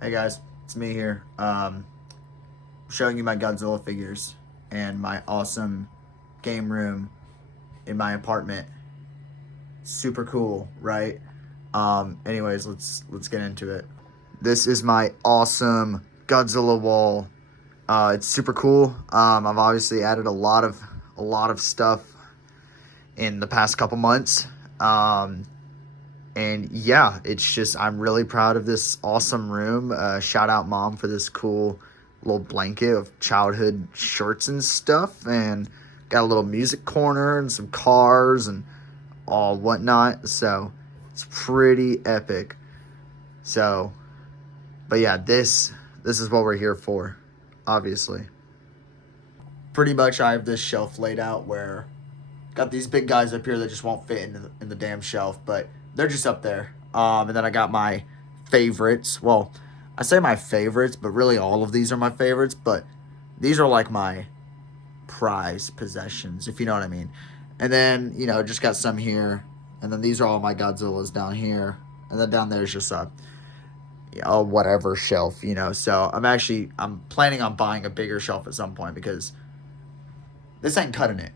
Hey guys, it's me here. Showing you my Godzilla figures and my awesome game room in my apartment. Super cool, right? Anyways, let's get into it. This is my awesome Godzilla wall. It's super cool. I've obviously added a lot of stuff in the past couple months. And yeah, it's just, I'm really proud of this awesome room. Shout out mom for this cool little blanket of childhood shirts and stuff. And got a little music corner and some cars and all whatnot. So it's pretty epic. So, but yeah, this is what we're here for, obviously. Pretty much I have this shelf laid out where got these big guys up here that just won't fit in the damn shelf, but they're just up there. And then I got my favorites. Well, I say my favorites, but really all of these are my favorites. But these are like my prized possessions, if you know what I mean. And then, just got some here. And then these are all my Godzillas down here. And then down there's just a whatever shelf. So I'm planning on buying a bigger shelf at some point because this ain't cutting it.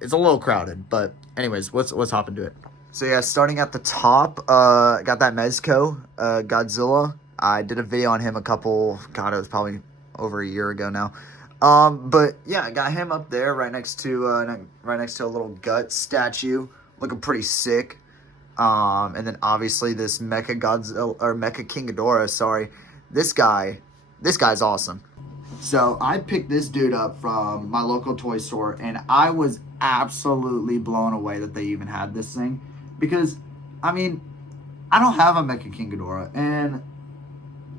It's a little crowded, but anyways, let's hop into it. So yeah, starting at the top, got that Mezco, Godzilla. I did a video on him it was probably over a year ago now. But yeah, I got him up there right next to a little gut statue, looking pretty sick. And then obviously this Mecha Godzilla or Mecha King Ghidorah. Sorry, this guy's awesome. So I picked this dude up from my local toy store, and I was absolutely blown away that they even had this thing. Because, I don't have a Mecha King Ghidorah, and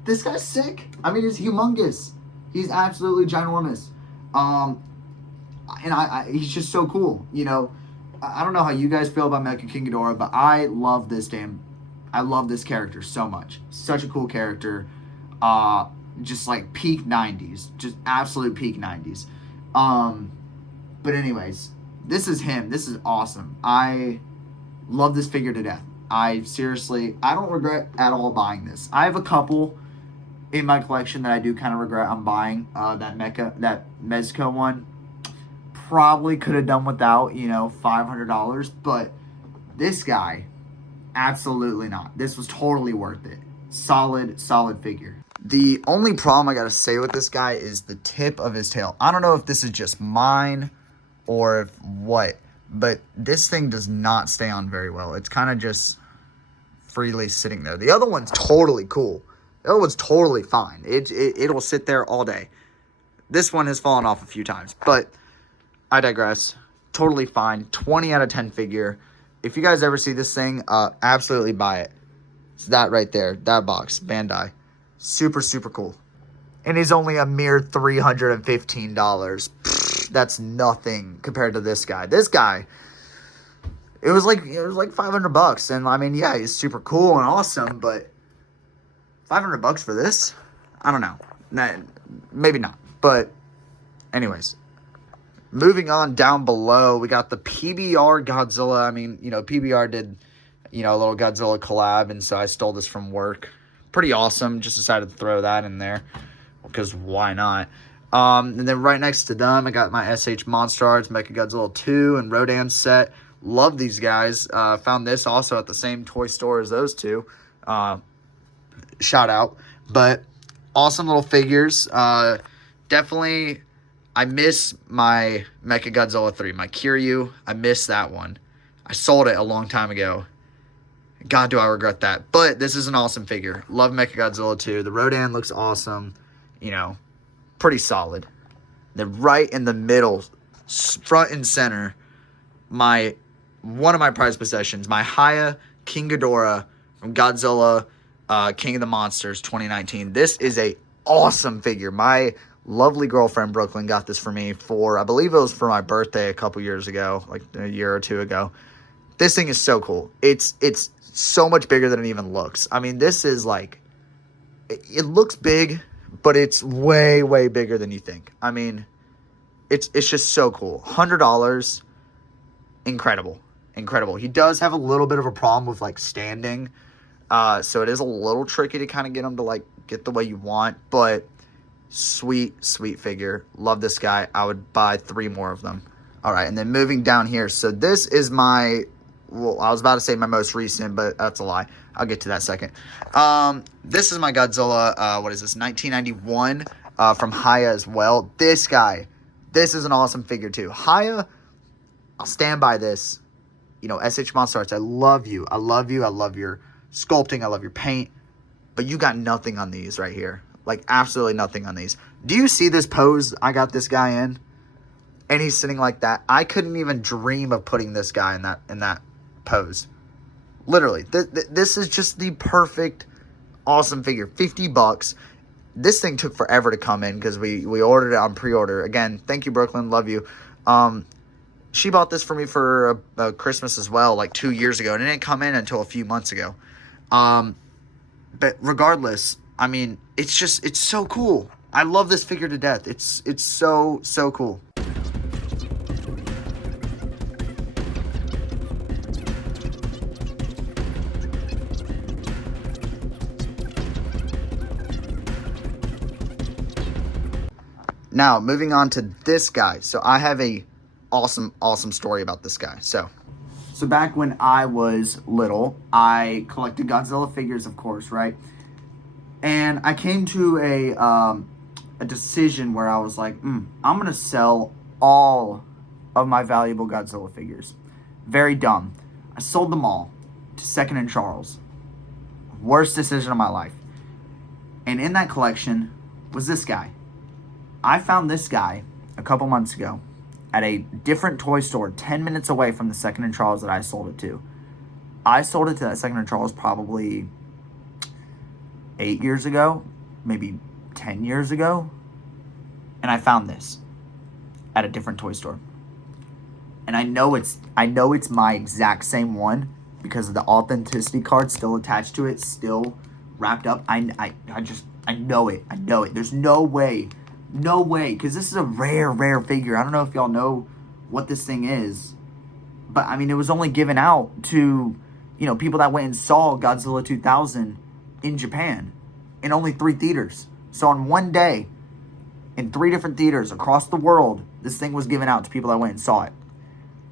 this guy's sick. He's humongous. He's absolutely ginormous. And he's just so cool. I don't know how you guys feel about Mecha King Ghidorah, but I love this character so much. Such a cool character. Just like peak 90s, just absolute peak 90s. But anyways, this is him. This is awesome. I love this figure to death. I don't regret at all buying this. I have a couple in my collection that I do kind of regret I'm buying. That Mezco one. Probably could have done without, $500, but this guy, absolutely not. This was totally worth it. Solid figure. The only problem I gotta say with this guy is the tip of his tail. I don't know if this is just mine or if what, but this thing does not stay on very well. It's kind of just freely sitting there. The other one's totally cool. The other one's totally fine. It'll sit there all day. This one has fallen off a few times, but I digress. Totally fine. 20 out of 10 figure. If you guys ever see this thing, absolutely buy it. It's that right there. That box. Bandai. Super, super cool. And he's only a mere $315. Pfft, that's nothing compared to this guy. This guy, it was like $500. And yeah, he's super cool and awesome, but $500 for this? I don't know. Nah, maybe not. But anyways, moving on down below, we got the PBR Godzilla. PBR did, a little Godzilla collab, and so I stole this from work. Pretty awesome. Just decided to throw that in there because why not? And then right next to them, I got my SH Monster Arts Mecha Godzilla 2 and Rodan set. Love these guys. Found this also at the same toy store as those two. Shout out. But awesome little figures. Definitely, I miss my Mecha Godzilla 3, my Kiryu. I miss that one. I sold it a long time ago. God, do I regret that. But this is an awesome figure. Love Mechagodzilla 2. The Rodan looks awesome. Pretty solid. Then right in the middle, front and center, one of my prized possessions, my Haya King Ghidorah from Godzilla King of the Monsters 2019. This is a awesome figure. My lovely girlfriend Brooklyn got this for me I believe it was for my birthday a couple years ago, like a year or two ago. This thing is so cool. It's so much bigger than it even looks. This is like, it looks big, but it's way, way bigger than you think. It's just so cool. $100, incredible. He does have a little bit of a problem with like standing. So it is a little tricky to kind of get them to like get the way you want, but sweet, sweet figure. Love this guy. I would buy 3 more of them. All right, and then moving down here. So this is my, well, I was about to say my most recent, but that's a lie. I'll get to that second. This is my Godzilla, what is this, 1991 from Haya as well. This guy, this is an awesome figure too. Haya, I'll stand by this. You know, SH Monster Arts, I love you. I love you. I love your sculpting. I love your paint. But you got nothing on these right here. Like, absolutely nothing on these. Do you see this pose I got this guy in? And he's sitting like that. I couldn't even dream of putting this guy in that pose. Literally. This is just the perfect, awesome figure. $50. This thing took forever to come in because we ordered it on pre-order. Again, thank you, Brooklyn. Love you. She bought this for me for a Christmas as well, like 2 years ago. And it didn't come in until a few months ago. But regardless, I mean, it's so cool. I love this figure to death. It's so, so cool. Now, moving on to this guy. So I have a awesome story about this guy. So back when I was little, I collected Godzilla figures, of course, right? And I came to a decision where I was like, I'm going to sell all of my valuable Godzilla figures. Very dumb. I sold them all to Second and Charles. Worst decision of my life. And in that collection was this guy. I found this guy a couple months ago at a different toy store 10 minutes away from the Second and Charles that I sold it to. I sold it to that Second and Charles probably 8 years ago, maybe 10 years ago. And I found this at a different toy store. And I know it's my exact same one because of the authenticity card still attached to it, still wrapped up. I know it. There's no way, because this is a rare figure. I don't know if y'all know what this thing is, but I mean, it was only given out to, you know, people that went and saw Godzilla 2000 in Japan in only 3 theaters. So on one day, in 3 different theaters across the world, this thing was given out to people that went and saw it.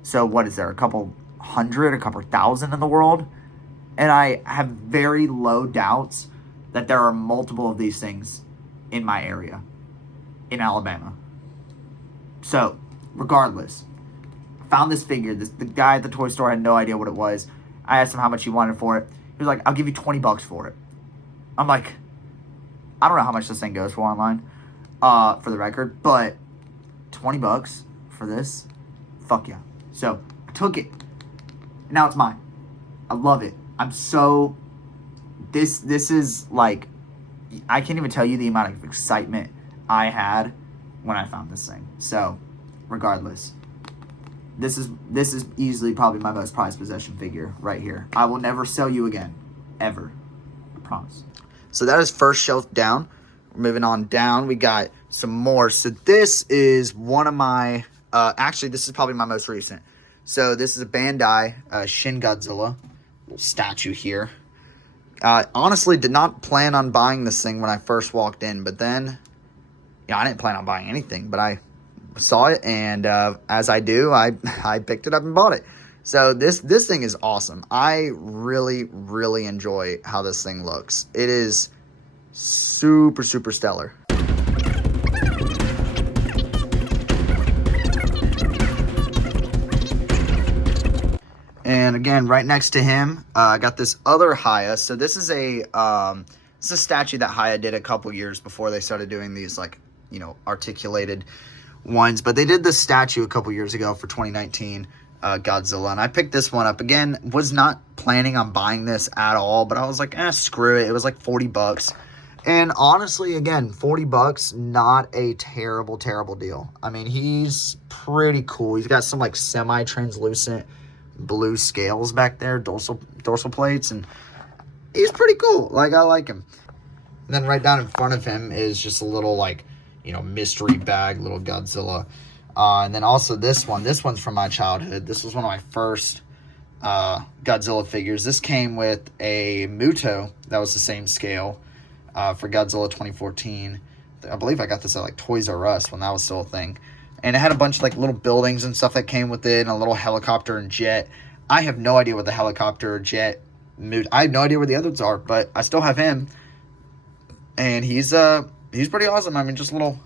So what is there, a couple hundred, a couple thousand in the world? And I have very low doubts that there are multiple of these things in my area, in Alabama. So, regardless, I found this figure. The guy at the toy store had no idea what it was. I asked him how much he wanted for it. He was like, I'll give you $20 for it. I'm like, I don't know how much this thing goes for online, for the record, but $20 for this? Fuck yeah. So, I took it. Now it's mine. I love it. I'm so... This is like... I can't even tell you the amount of excitement I had when I found this thing. So, regardless, this is easily probably my most prized possession figure right here. I will never sell you again, ever. I promise. So that is first shelf down. Moving on down, we got some more. So this is one of my, actually this is probably my most recent. So this is a Bandai Shin Godzilla little statue here. Honestly, did not plan on buying this thing when I first walked in, but then, yeah, I didn't plan on buying anything, but I saw it, and as I do, I picked it up and bought it. So this thing is awesome. I really enjoy how this thing looks. It is super stellar. And again, right next to him, I got this other Haya. So this is a statue that Haya did a couple years before they started doing these, like, you know, articulated ones. But they did this statue a couple years ago for 2019 Godzilla. And I picked this one up. Again, was not planning on buying this at all. But I was like, screw it. It was like $40. And honestly, again, $40, not a terrible deal. I mean, he's pretty cool. He's got some, like, semi-translucent blue scales back there, dorsal plates, and he's pretty cool. Like, I like him. And then right down in front of him is just a little, like, you know, mystery bag, little Godzilla. And then also this one's from my childhood. This was one of my first Godzilla figures. This came with a Muto that was the same scale for Godzilla 2014. I believe I got this at like Toys R Us when that was still a thing. And it had a bunch of like little buildings and stuff that came with it, and a little helicopter and jet. I have no idea what the helicopter or jet I have no idea where the others are, but I still have him. And he's pretty awesome. I mean, just a little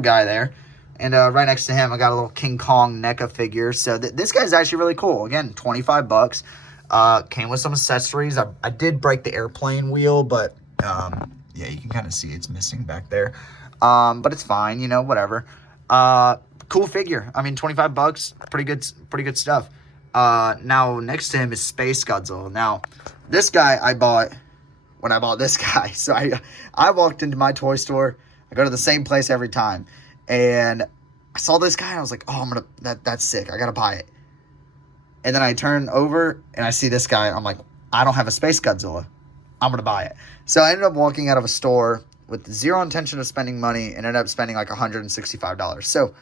guy there. And right next to him, I got a little King Kong NECA figure. So this guy's actually really cool. Again, $25. Came with some accessories. I did break the airplane wheel, but yeah, you can kind of see it's missing back there. But it's fine, you know, whatever. Cool figure. I mean, $25, pretty good stuff. Now next to him is Space Godzilla. Now, this guy I bought when I bought this guy. So I walked into my toy store. I go to the same place every time, and I saw this guy and I was like, oh, that's sick. I gotta buy it. And then I turn over and I see this guy. And I'm like, I don't have a Space Godzilla. I'm gonna buy it. So I ended up walking out of a store with zero intention of spending money and ended up spending like $165. So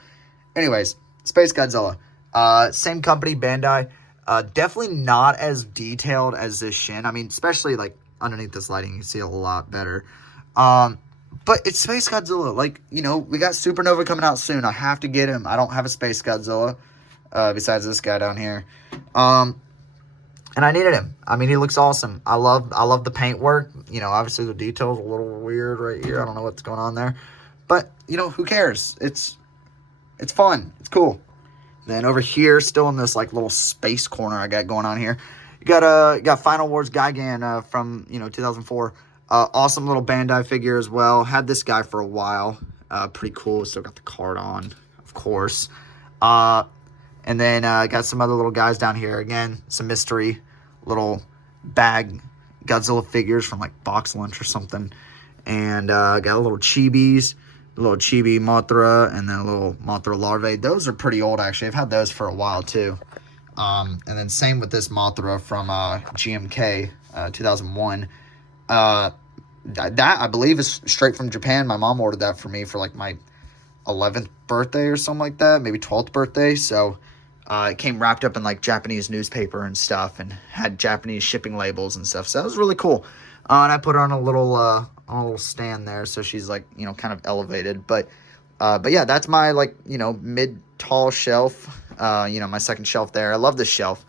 anyways, Space Godzilla. Same company, Bandai. Definitely not as detailed as this Shin. I mean, especially like underneath this lighting, you can see a lot better. But it's Space Godzilla. Like, you know, we got Supernova coming out soon. I have to get him. I don't have a Space Godzilla, besides this guy down here. And I needed him. I mean, he looks awesome. I love the paint work. You know, obviously the details are a little weird right here. I don't know what's going on there. But, you know, who cares? It's fun. It's cool. Then over here, still in this like little space corner I got going on here, you got Final Wars Gigan from 2004. Awesome little Bandai figure as well. Had this guy for a while. Pretty cool. Still got the card on, of course. And then got some other little guys down here. Again, some mystery little bag Godzilla figures from like Box Lunch or something. And got a little Chibis. A little Chibi Mothra, and then a little Mothra larvae. Those are pretty old, actually. I've had those for a while, too. And then same with this Mothra from GMK, 2001. That, I believe, is straight from Japan. My mom ordered that for me for, like, my 11th birthday or something like that. Maybe 12th birthday. So, it came wrapped up in, like, Japanese newspaper and stuff, and had Japanese shipping labels and stuff. So, that was really cool. And I put her on a little stand there, so she's like, kind of elevated. But yeah, that's my like, mid-tall shelf. My second shelf there. I love this shelf.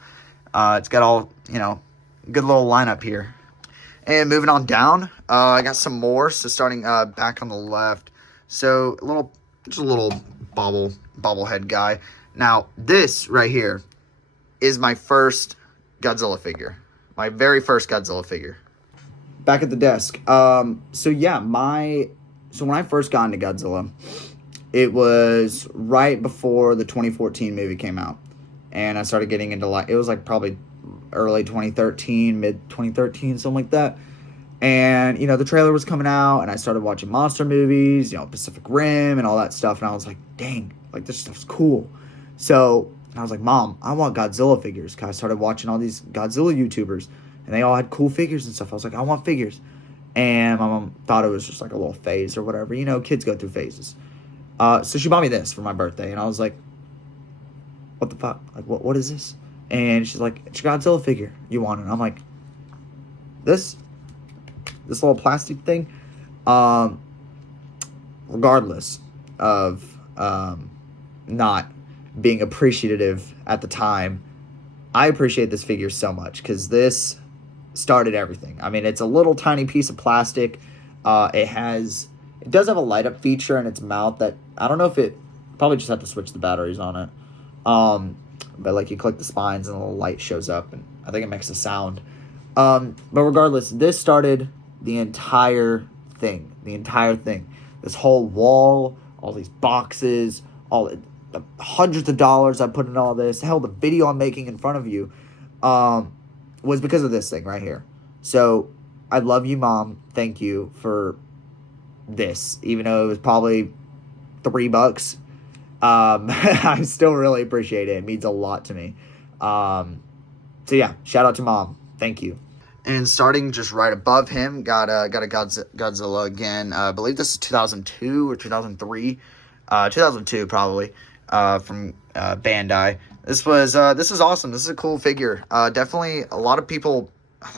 It's got all, good little lineup here. And moving on down, I got some more. So starting back on the left. So just a little bobblehead guy. Now this right here is my first Godzilla figure. My very first Godzilla figure. Back at the desk. So when I first got into Godzilla, it was right before the 2014 movie came out. And I started getting into it was like probably early 2013, mid 2013, something like that. And, the trailer was coming out and I started watching monster movies, Pacific Rim and all that stuff. And I was like, dang, like this stuff's cool. So I was like, Mom, I want Godzilla figures. Cause I started watching all these Godzilla YouTubers. And they all had cool figures and stuff. I was like, I want figures. And my mom thought it was just like a little phase or whatever. Kids go through phases. So she bought me this for my birthday. And I was like, what the fuck? Like, what is this? And she's like, it's a Godzilla figure. You want it? And I'm like, this little plastic thing? Regardless of not being appreciative at the time, I appreciate this figure so much because this started everything. I mean, it's a little tiny piece of plastic. It does have a light up feature in its mouth that I don't know if it probably just have to switch the batteries on it. But like you click the spines and a little light shows up and I think it makes a sound. But regardless, this started the entire thing. This whole wall, all these boxes, all the hundreds of dollars I put in all this, hell, the video I'm making in front of you, was because of this thing right here. So I love you, Mom. Thank you for this, even though it was probably $3. I still really appreciate it. It means a lot to me. So yeah, shout out to Mom. Thank you. And starting just right above him, got a Godzilla again. I believe this is 2002 or 2003. 2002 probably, from Bandai. This is awesome. This is a cool figure. Definitely a lot of people.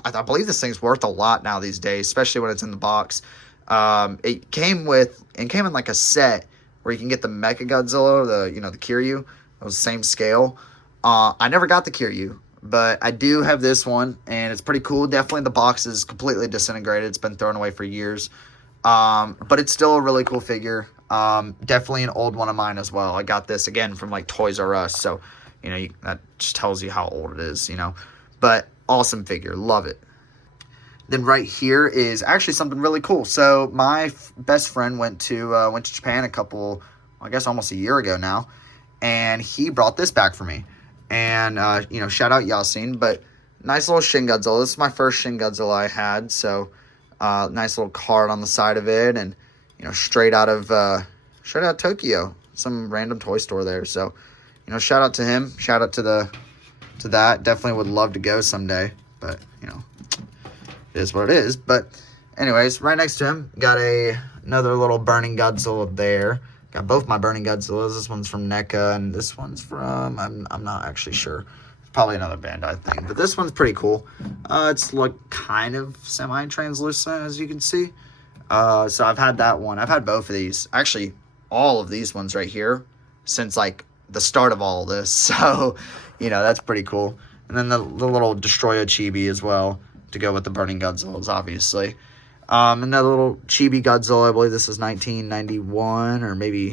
I believe this thing's worth a lot now these days, especially when it's in the box. It came in like a set where you can get the Mecha Godzilla, the Kiryu. It was the same scale. I never got the Kiryu, but I do have this one, and it's pretty cool. Definitely the box is completely disintegrated. It's been thrown away for years. But it's still a really cool figure. Definitely an old one of mine as well. I got this again from like Toys R Us, so that just tells you how old it is, But awesome figure, love it. Then right here is actually something really cool. So my best friend went to Japan I guess almost a year ago now, and he brought this back for me. And shout out Yasin, but nice little Shin Godzilla. This is my first Shin Godzilla I had, so nice little card on the side of it, and straight out of Tokyo, some random toy store there. So shout out to him. Shout out to that. Definitely would love to go someday, but it is what it is. But anyways, right next to him, got another little Burning Godzilla there. Got both my Burning Godzillas. This one's from NECA, and this one's from, I'm not actually sure. It's probably another Bandai thing, but this one's pretty cool. It's like kind of semi-translucent, as you can see. So I've had that one. I've had both of these. Actually, all of these ones right here since like the start of all of this. So, that's pretty cool. And then the little Destroyer Chibi as well to go with the Burning Godzillas, obviously. Another little Chibi Godzilla. I believe this is 1991 or maybe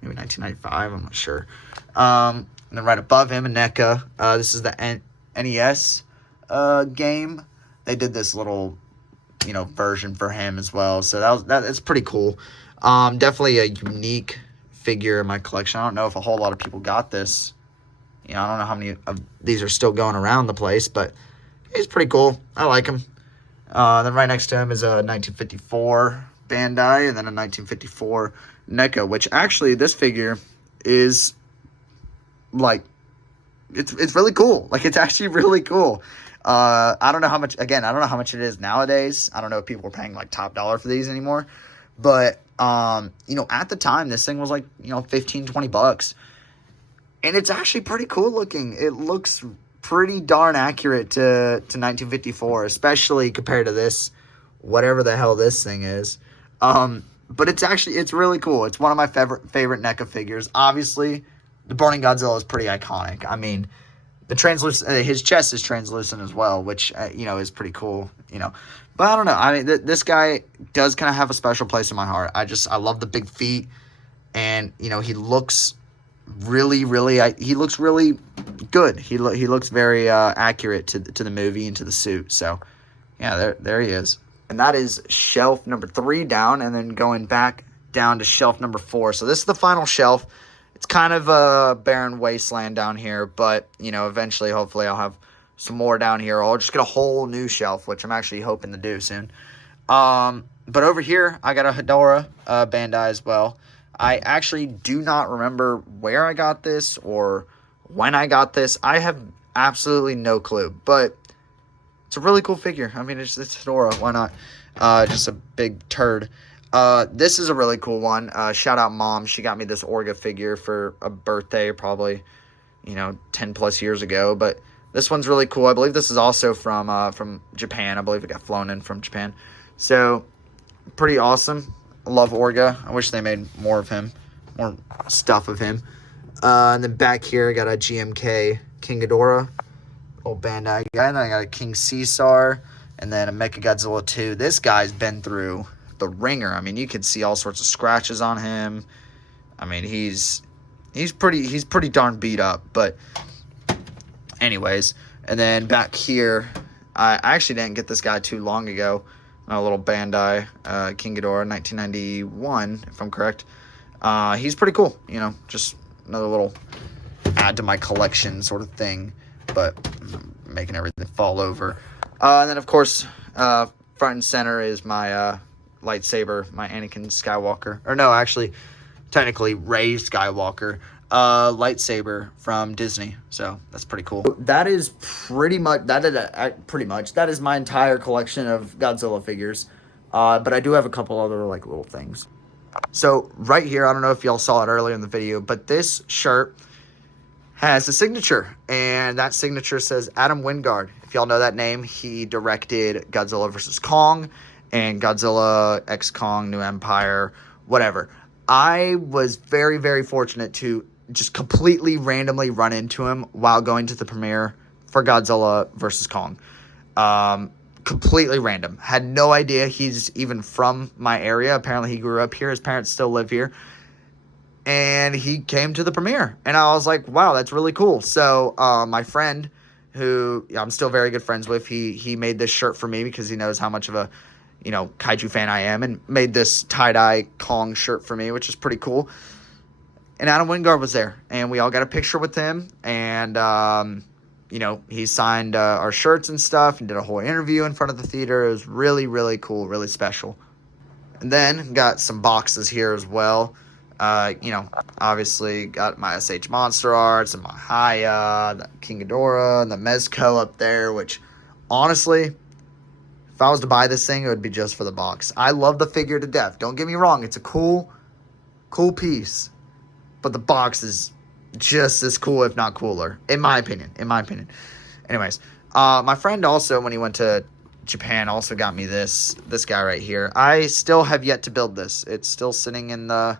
1995. I'm not sure. And then right above him, a NECA. This is the NES game. They did this little version for him as well. So that's pretty cool. Definitely a unique figure in my collection. I don't know if a whole lot of people got this. I don't know how many of these are still going around the place, but he's pretty cool. I like him. Then right next to him is a 1954 Bandai, and then a 1954 NECA, which actually this figure is like, it's really cool. Like, it's actually really cool. I don't know how much it is nowadays. I don't know if people are paying like top dollar for these anymore, but at the time this thing was like, 15, 20 bucks, and it's actually pretty cool looking. It looks pretty darn accurate to 1954, especially compared to this, whatever the hell this thing is. But it's really cool. It's one of my favorite NECA figures. Obviously, the Burning Godzilla is pretty iconic. I mean, his chest is translucent as well, which is pretty cool. But I don't know. I mean, this guy does kind of have a special place in my heart. I love the big feet, and he looks really good. He looks very accurate to the movie and to the suit. So yeah, there he is. And that is shelf number 3 down, and then going back down to shelf number 4. So this is the final shelf. It's kind of a barren wasteland down here, but eventually, hopefully, I'll have some more down here. Or I'll just get a whole new shelf, which I'm actually hoping to do soon. But over here, I got a Hedorah Bandai as well. I actually do not remember where I got this or when I got this. I have absolutely no clue, but it's a really cool figure. I mean, it's Hedorah. Why not? Just a big turd. This is a really cool one. Shout out Mom. She got me this Orga figure for a birthday probably, 10 plus years ago. But this one's really cool. I believe this is also from Japan. I believe it got flown in from Japan. So, pretty awesome. I love Orga. I wish they made more of him. More stuff of him. And then back here, I got a GMK King Ghidorah. Old Bandai guy. And then I got a King Caesar. And then a Mechagodzilla 2. This guy's been through the ringer. I mean, you can see all sorts of scratches on him. I mean, he's pretty darn beat up. But anyways, and then back here, I actually didn't get this guy too long ago. A little Bandai King Ghidorah, 1991, if I'm correct. He's pretty cool. Just another little add to my collection sort of thing, but making everything fall over. And then, of course, front and center is my lightsaber, my Anakin Skywalker. Or no, actually, technically Rey Skywalker lightsaber from Disney. So that's pretty cool. That is pretty much that is my entire collection of Godzilla figures. But I do have a couple other like little things. So right here, I don't know if y'all saw it earlier in the video, but this shirt has a signature, and that signature says Adam Wingard. If y'all know that name, he directed Godzilla vs. Kong and Godzilla X Kong New Empire, whatever. I was very, very fortunate to just completely randomly run into him while going to the premiere for Godzilla vs. Kong. Completely random. Had no idea he's even from my area. Apparently he grew up here. His parents still live here. And he came to the premiere. And I was like, wow, that's really cool. So my friend, who I'm still very good friends with, he made this shirt for me because he knows how much of a, kaiju fan I am, and made this tie-dye Kong shirt for me, which is pretty cool. And Adam Wingard was there, and we all got a picture with him, and, he signed our shirts and stuff and did a whole interview in front of the theater. It was really, really cool, really special. And then got some boxes here as well. Obviously got my SH Monster Arts and my Haya, the King Ghidorah, and the Mezco up there, which, honestly, if I was to buy this thing, it would be just for the box. I love the figure to death. Don't get me wrong. It's a cool piece. But the box is just as cool, if not cooler, in my opinion. Anyways, my friend also, when he went to Japan, also got me this guy right here. I still have yet to build this. It's still sitting in the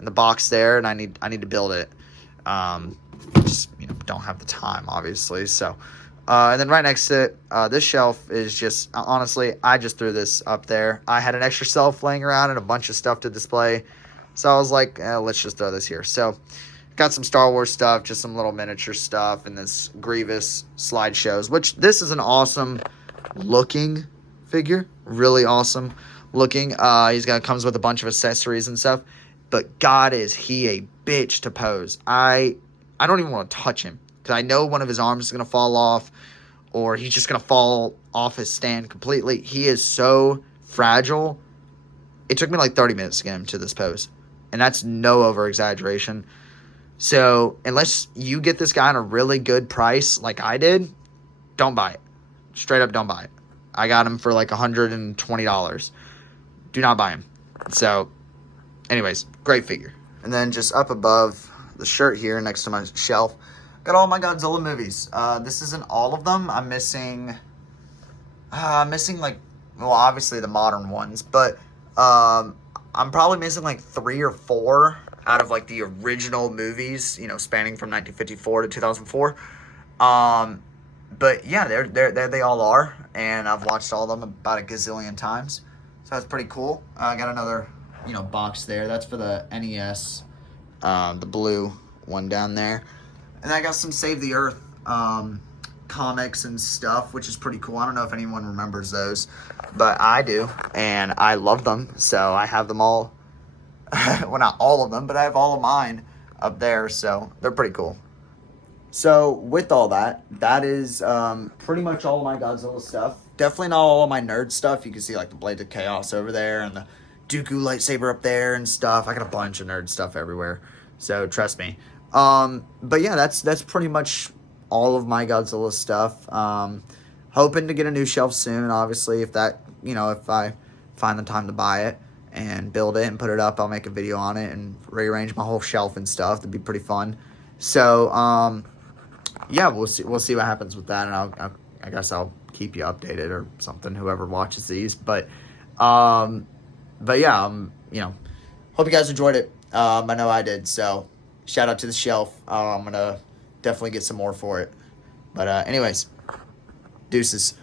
box there, and I need to build it. Just don't have the time, obviously. So, and then right next to it, this shelf is just, honestly, I just threw this up there. I had an extra shelf laying around and a bunch of stuff to display. So I was like, let's just throw this here. So got some Star Wars stuff, just some little miniature stuff, and this Grievous slideshows, which this is an awesome looking figure. Really awesome looking. Comes with a bunch of accessories and stuff. But God, is he a bitch to pose. I don't even want to touch him, because I know one of his arms is going to fall off, or he's just going to fall off his stand completely. He is so fragile. It took me like 30 minutes to get him to this pose. And that's no over-exaggeration. So, unless you get this guy on a really good price like I did, don't buy it. Straight up, don't buy it. I got him for like $120. Do not buy him. So, anyways, great figure. And then just up above the shirt here next to my shelf, got all my Godzilla movies. This isn't all of them. I'm missing like, well, obviously the modern ones, but I'm probably missing like 3 or 4 out of like the original movies, spanning from 1954 to 2004. But yeah, there they all are, and I've watched all of them about a gazillion times. So that's pretty cool. I got another, box there. That's for the NES, the blue one down there. And I got some Save the Earth comics and stuff, which is pretty cool. I don't know if anyone remembers those, but I do, and I love them. So I have them all. Well, not all of them, but I have all of mine up there, so they're pretty cool. So with all that, that is pretty much all of my Godzilla stuff. Definitely not all of my nerd stuff. You can see like the Blades of Chaos over there and the Dooku lightsaber up there and stuff. I got a bunch of nerd stuff everywhere, so trust me. But yeah, that's pretty much all of my Godzilla stuff. Hoping to get a new shelf soon, obviously, if I find the time to buy it and build it and put it up, I'll make a video on it and rearrange my whole shelf and stuff. That'd be pretty fun. So, yeah, we'll see what happens with that, and I guess I'll keep you updated or something, whoever watches these. But yeah, hope you guys enjoyed it. I know I did, so shout out to the shelf. I'm gonna definitely get some more for it. But anyways, deuces.